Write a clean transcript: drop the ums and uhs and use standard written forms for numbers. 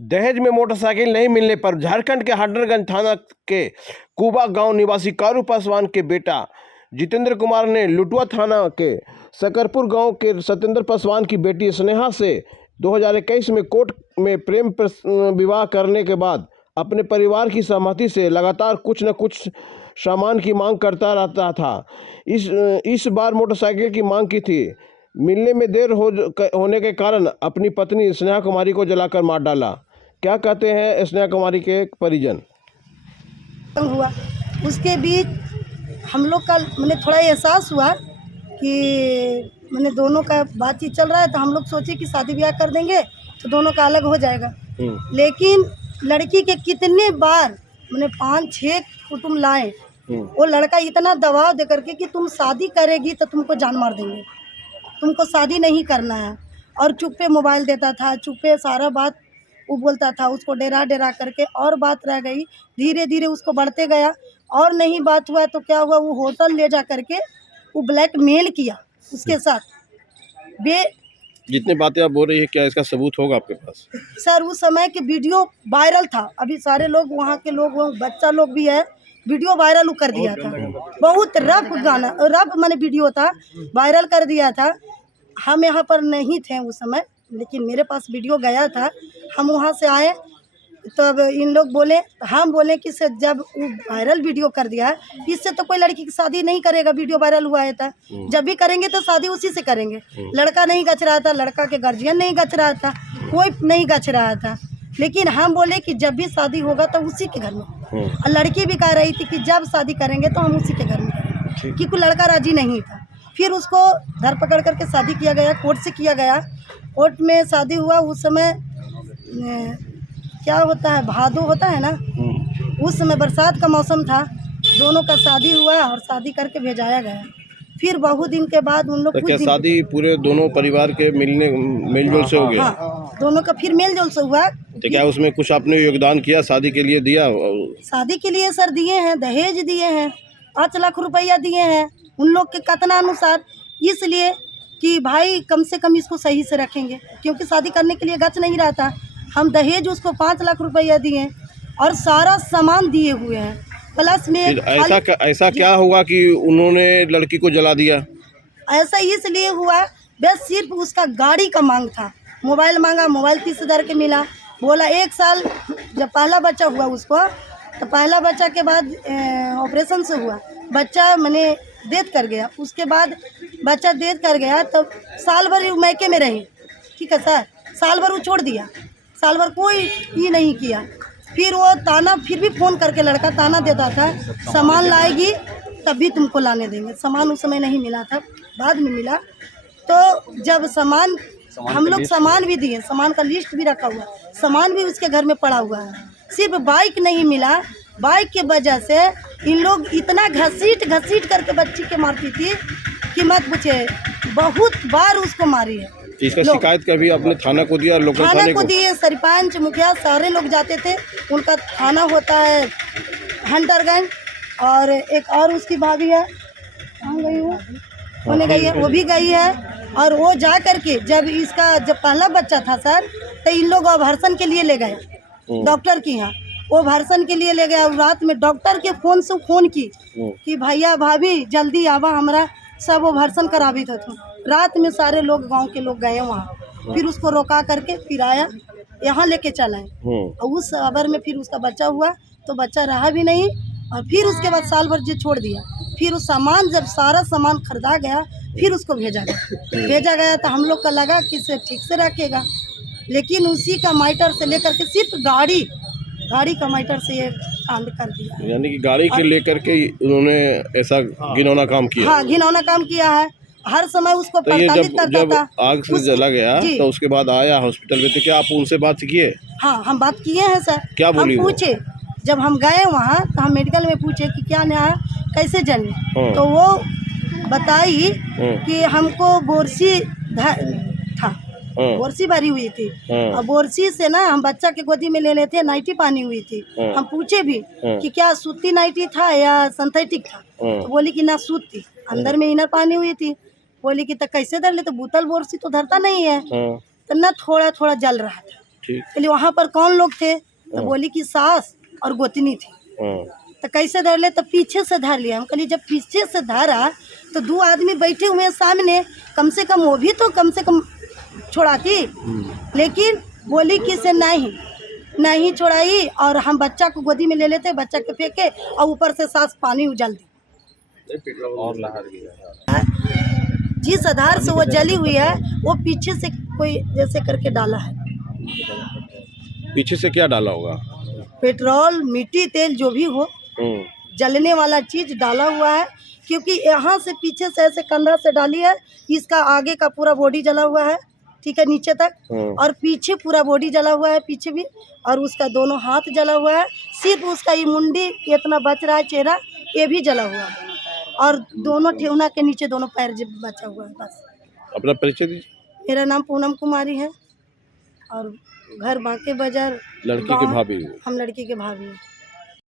दहेज में मोटरसाइकिल नहीं मिलने पर झारखंड के हडरगंज थाना के कुबा गांव निवासी कारू पासवान के बेटा जितेंद्र कुमार ने लुटवा थाना के सकरपुर गांव के सत्येंद्र पासवान की बेटी स्नेहा से 2021 में कोर्ट में प्रेम विवाह करने के बाद अपने परिवार की सहमति से लगातार कुछ न कुछ सामान की मांग करता रहता था। इस बार मोटरसाइकिल की मांग की थी। मिलने में देर होने के कारण अपनी पत्नी स्नेहा कुमारी को जलाकर मार डाला। क्या कहते हैं स्नेहा कुमारी के परिजन। हुआ उसके बीच हम लोग का मैंने थोड़ा एहसास हुआ कि मैंने दोनों का बातचीत चल रहा है, तो हम लोग सोचे कि शादी ब्याह कर देंगे तो दोनों का अलग हो जाएगा। लेकिन लड़की के कितने बार मैंने 5-6 कुटुंब लाए, वो लड़का इतना दबाव दे करके कि तुम शादी करेगी तो तुमको जान मार देंगे, तुमको शादी नहीं करना है। और चुप्पे मोबाइल देता था, चुप्पे सारा बात वो बोलता था, उसको डरा डरा करके और बात रह गई। धीरे धीरे उसको बढ़ते गया और नहीं बात हुआ तो क्या हुआ, वो होटल ले जा करके वो ब्लैकमेल किया उसके साथ। जितनी बातें आप बोल रही है, क्या इसका सबूत होगा आपके पास? सर उस समय के वीडियो वायरल था, अभी सारे लोग वहाँ के लोग, बच्चा लोग भी है, वीडियो वायरल कर दिया था। बहुत रफ गाना, रफ मैंने वीडियो था, वायरल कर दिया था। हम यहाँ पर नहीं थे उस समय, लेकिन मेरे पास वीडियो गया था। हम वहाँ से आए तब इन लोग बोले, हम बोले कि से जब वो वायरल वीडियो कर दिया है, इससे तो कोई लड़की की शादी नहीं करेगा। वीडियो वायरल हुआ है था, जब भी करेंगे तो शादी उसी से करेंगे। लड़का नहीं गच रहा था, लड़का के गार्जियन नहीं गच रहा था, कोई नहीं गच रहा था। लेकिन हम बोले कि जब भी शादी होगा तो उसी के घर में। और लड़की भी कह रही थी कि जब शादी करेंगे तो हम उसी के घर में करेंगे, क्योंकि लड़का राजी नहीं था। फिर उसको धर पकड़ करके शादी किया गया, कोर्ट से किया गया। कोर्ट में शादी हुआ। उस समय क्या होता है, भादो होता है ना, उस समय बरसात का मौसम था। दोनों का शादी हुआ और शादी करके भेजाया गया। फिर बहुत दिन के बाद उन लोग तो क्या शादी पूरे दोनों परिवार के मेलजोल से हो गया? हाँ, दोनों का फिर मेलजोल से हुआ। तो क्या उसमें कुछ आपने योगदान किया, शादी के लिए दिया? शादी के लिए सर दिए हैं, दहेज दिए हैं, 5 लाख रुपया दिए हैं उन लोग के कथन अनुसार, इसलिए कि भाई कम से कम इसको सही से रखेंगे, क्योंकि शादी करने के लिए गच नहीं रहा था। हम दहेज उसको 5 लाख रुपया दिए और सारा सामान दिए हुए हैं, प्लस में ऐसा क्या हुआ कि उन्होंने लड़की को जला दिया? ऐसा इसलिए हुआ, बस सिर्फ उसका गाड़ी का मांग था। मोबाइल मांगा, मोबाइल 30,000 के मिला। बोला 1 साल जब पहला बच्चा हुआ उसको, तो पहला बच्चा के बाद ऑपरेशन से हुआ बच्चा, मैंने डेथ कर गया। उसके बाद बच्चा डेथ कर गया, तब साल भर मैके में रही। ठीक है सर, साल भर वो छोड़ दिया, साल भर कोई ये नहीं किया। फिर वो ताना, फिर भी फ़ोन करके लड़का ताना देता था, सामान लाएगी तभी तुमको लाने देंगे। सामान उस समय नहीं मिला था, बाद में मिला। तो जब सामान हम लोग सामान भी दिए, सामान का लिस्ट भी रखा हुआ, सामान भी उसके घर में पड़ा हुआ है। सिर्फ बाइक नहीं मिला, बाइक के वजह से इन लोग इतना घसीट करके बच्ची के मारती थी कि मत पूछे। बहुत बार उसको मारी है। इसका शिकायत कभी अपने थाना को दिया? लोकल थाना को दिए, सरपंच मुखिया सारे लोग जाते थे। उनका थाना होता है हंटरगंज, और एक और उसकी भाभी है, कहाँ गई वो, होने गई है, वो भी गई है। और वो जा करके जब पहला बच्चा था सर, तो इन लोग ऑपरेशन के लिए ले गए डॉक्टर के यहाँ। वो ऑपरेशन के लिए ले गया, रात में डॉक्टर के फ़ोन से फ़ोन की कि भैया भाभी जल्दी आवा, हमारा सब ऑपरेशन करावी था। रात में सारे लोग, गांव के लोग गए वहाँ, फिर उसको रोका करके फिर आया, यहाँ लेके चलाए। और उस खबर में फिर उसका बच्चा हुआ, तो बच्चा रहा भी नहीं। और फिर उसके बाद साल भर जो छोड़ दिया। फिर उस सामान, जब सारा सामान खरीदा गया, फिर उसको भेजा गया तो हम लोग का लगा कि इसे ठीक से रखेगा। लेकिन उसी का मैटर से लेकर के सिर्फ गाड़ी का मैटर से ये कांड कर दिया। यानी कि गाड़ी के लेकर के उन्होंने ऐसा घिनौना काम किया? हाँ, घिनौना काम किया है। हर समय उसको प्रताड़ित करता था। आग से जला गया तो उसके बाद आया हॉस्पिटल में, तो क्या आप उनसे बात किए? हाँ, हम बात किए हैं सर। क्या बोली? हम पूछे, जब हम गए वहाँ तो हम मेडिकल में पूछे कि क्या न्याय, कैसे जली, तो वो बताई कि हमको बोरसी था, बोरसी भरी हुई थी। और बोरसी से ना हम बच्चा के गोदी में ले लेते, नाइटी पानी हुई थी। हम पूछे भी कि क्या सूती नाइटी था या सिंथेटिक था, तो बोली कि ना सूत थी, अंदर में इनर पानी हुई थी। बोली कि तो कैसे धर ले, तो बोतल बोरसी तो धरता नहीं है। तो ना थोड़ा थोड़ा जल रहा था, ठीक। चलिए वहाँ पर कौन लोग थे, तो बोली कि सास और गोतनी थी। तो कैसे धर ले, तो पीछे से धर लिया। हम कहली जब पीछे से धरा तो 2 आदमी बैठे हुए हैं सामने, कम से कम वो भी तो कम से कम छोड़ाती, लेकिन बोली कि से नहीं छोड़ाई, और हम बच्चा को गोदी में ले लेते, बच्चा के फेंके और ऊपर से सास पानी उजल दी। और लहर गया। जिस आधार से वो जली हुई है वो पीछे से कोई जैसे करके डाला है। पीछे से क्या डाला होगा? पेट्रोल, मिट्टी, तेल जो भी हो, जलने वाला चीज डाला हुआ है, क्योंकि यहाँ से पीछे से ऐसे कंधा से डाली है, इसका आगे का पूरा बॉडी जला हुआ है, ठीक है, नीचे तक, और पीछे पूरा बॉडी जला हुआ है, पीछे भी, और उसका दोनों हाथ जला हुआ है, सिर्फ उसका ये मुंडी इतना बच रहा है, चेहरा ये भी जला हुआ है, और दोनों ठेहुना के नीचे दोनों पैर बचा हुआ है। बस। अपना परिचय दीजिए। मेरा नाम पूनम कुमारी है और घर बांके बाजार। लड़की के भाभी? हम लड़की के भाभी हैं।